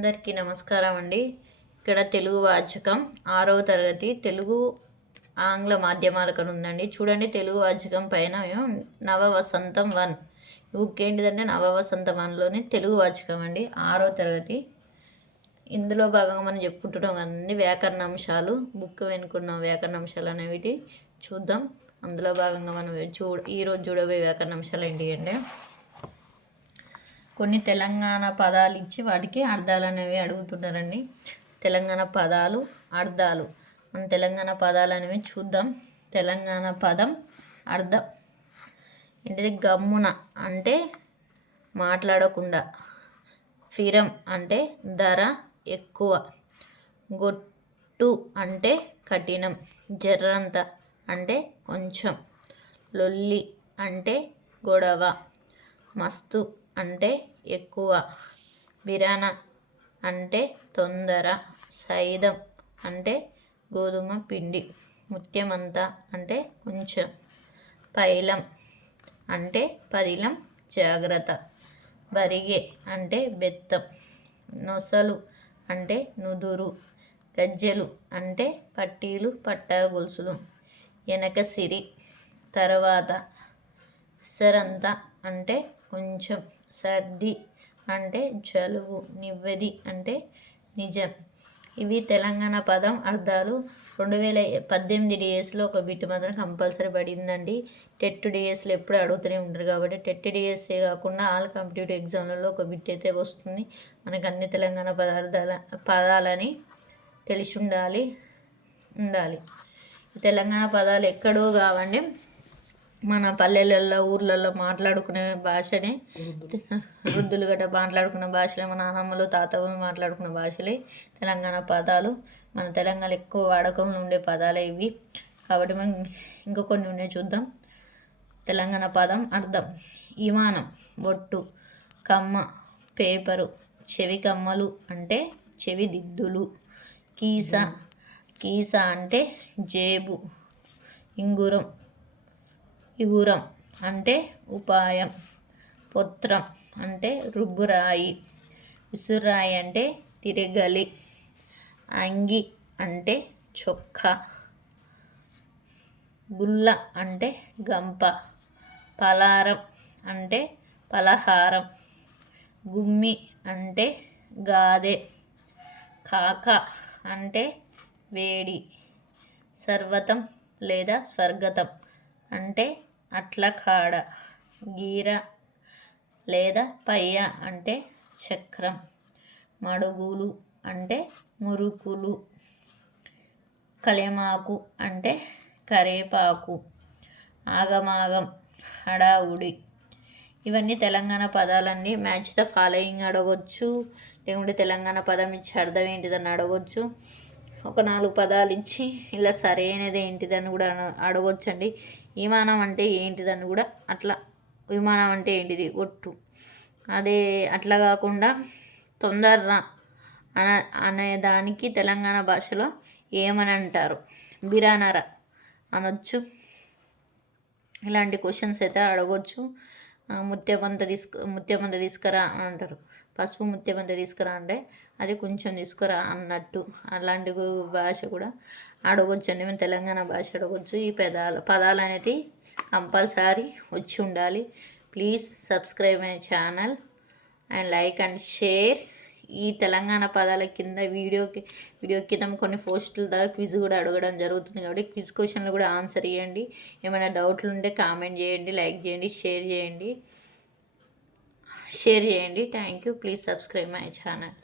అందరికీ నమస్కారం అండి. ఇక్కడ తెలుగు వాచకం 6వ తరగతి తెలుగు ఆంగ్ల మాధ్యమాలకు ఉందండి. చూడండి, తెలుగు వాచకం పైన నవ వసంతం 1 బుక్ ఏంటిదంటే నవ వసంతం 1లోని తెలుగు వాచకం అండి, 6వ తరగతి. ఇందులో భాగంగా మనం చెప్పుకుంటున్నాం కదండి వ్యాకరణ అంశాలు. బుక్ వెనుకున్న వ్యాకరణ అంశాలు అనేవి చూద్దాం. అందులో భాగంగా మనం ఈరోజు చూడబోయే వ్యాకరణ అంశాలు ఏంటి అంటే, కొన్ని తెలంగాణ పదాలు ఇచ్చి వాటికి అర్థాలు అనేవి అడుగుతున్నారండి. తెలంగాణ పదాలు అర్థాలు, మన తెలంగాణ పదాలు అనేవి చూద్దాం. తెలంగాణ పదం అర్థం ఏంటిది? గమ్మున అంటే మాట్లాడకుండా, ఫిరం అంటే ధర ఎక్కువ, గొట్టు అంటే కఠినం, జర్రంత అంటే కొంచెం, లొల్లి అంటే గొడవ, మస్తు అంటే ఎక్కువ, బిరాన అంటే తొందర, సైదం అంటే గోధుమ పిండి, ముత్యమంతా అంటే కొంచెం, పైలం అంటే పదిలం జాగ్రత్త, బరిగే అంటే బెత్తం, నొసలు అంటే నుదురు, గజ్జెలు అంటే పట్టీలు పట్టా గొలుసులు, వెనకసిరి తర్వాత, సరంత అంటే కొంచెం, సర్ది అంటే జలుబు, నివ్వెది అంటే నిజం. ఇవి తెలంగాణ పదం అర్థాలు. 2018 డిఎస్లో ఒక బిట్ మాత్రం కంపల్సరీ పడిందండి. టెట్ డిఎస్లో ఎప్పుడు అడుగుతూనే ఉంటారు కాబట్టి టెట్ డిఎస్ఏ కాకుండా ఆల్ కాంపిటేటివ్ ఎగ్జామ్లలో ఒక బిట్ అయితే వస్తుంది. మనకు అన్ని తెలంగాణ పదాలని తెలిసి ఉండాలి. తెలంగాణ పదాలు ఎక్కడో కావండి, మన పల్లెలలో ఊర్లలో మాట్లాడుకునే భాషనే, వృద్ధులు గట్రా మాట్లాడుకునే భాషలే, మన నాన్నమ్మలు తాతలు మాట్లాడుకునే భాషలే తెలంగాణ పదాలు. మన తెలంగాణ ఎక్కువ వాడకంలో ఉండే పదాలే ఇవి. కాబట్టి మనం ఇంకా కొన్ని ఉన్నాయి చూద్దాం. తెలంగాణ పదం అర్థం: విమానం, బొట్టు, కమ్మ, పేపరు, చెవి కమ్మలు అంటే చెవి దిద్దులు, కీస అంటే జేబు, ఇగురం అంటే ఉపాయం, పొత్రం అంటే రుబ్బురాయి, విసురాయి అంటే తిరగలి, అంగి అంటే చొక్కా, గుల్ల అంటే గంప, పలారం అంటే పలహారం, గుమ్మి అంటే గాదె, కాక అంటే వేడి, సర్వతం లేదా స్వర్గతం అంటే అట్ల కాడ, గీర లేదా పయ్య అంటే చక్రం, మడుగులు అంటే మురుకులు, కలెమాకు అంటే కరేపాకు, ఆగమాగం హడావుడి. ఇవన్నీ తెలంగాణ పదాలన్నీ. మ్యాచ్ ద ఫాలోయింగ్ అడగొచ్చు, లేకుంటే తెలంగాణ పదం ఇచ్చి అర్థం ఏంటిదని అడగొచ్చు. ఒక 4 పదాలు ఇచ్చి ఇలా సరైనది ఏంటిదని కూడా అడగొచ్చండి. విమానం అంటే ఏంటిదని కూడా అట్లా, విమానం అంటే ఏంటిది ఒట్టు, అదే అట్లా కాకుండా తొందర అనే దానికి తెలంగాణ భాషలో ఏమని అంటారు? బిరానర అనొచ్చు. ఇలాంటి క్వశ్చన్స్ అయితే అడగొచ్చు. ముత్యమంత తీసుకురా అని అంటారు. పసుపు ముత్యమంత తీసుకురా అంటే అది కొంచెం తీసుకురా అన్నట్టు. అలాంటి భాష కూడా అడగొచ్చండి. మేము తెలంగాణ భాష అడగొచ్చు. ఈ పదాలు అనేది కంపల్సరీ వచ్చి ఉండాలి. Please subscribe my channel and like and share. ఈ తెలంగాణ పదాల కింద వీడియో కింద కొన్ని పోస్టుల ద్వారా క్విజ్ కూడా అడగడం జరుగుతుంది కాబట్టి క్విజ్ క్వశ్చన్లు కూడా ఆన్సర్ చేయండి. ఏమైనా డౌట్లు ఉంటే కామెంట్ చేయండి, లైక్ చేయండి, షేర్ చేయండి. Thank you. Please subscribe my channel.